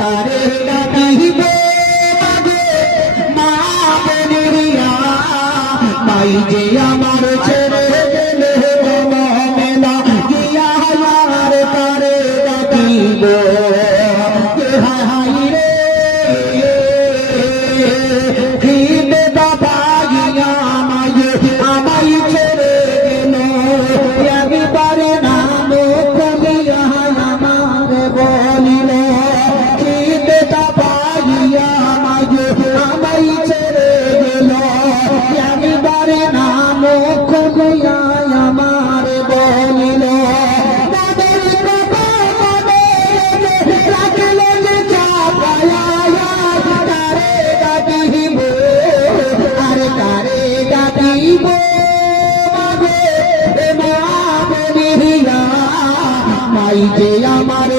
কারে ডাকিব মা বলিয়া মাই যে আমার ছেড়ে গেলে মেলা গিয়া আর কারে ডাকিব হাই রে খিদে দাবাইয়া আমায় ছেড়ে গেল একবারে নাম করিয়া আমার বলিল খিদে দাবাইয়া আমায় ছেড়ে গেল একবারে নাম করিয়া আমার বলিল মাই যে আমার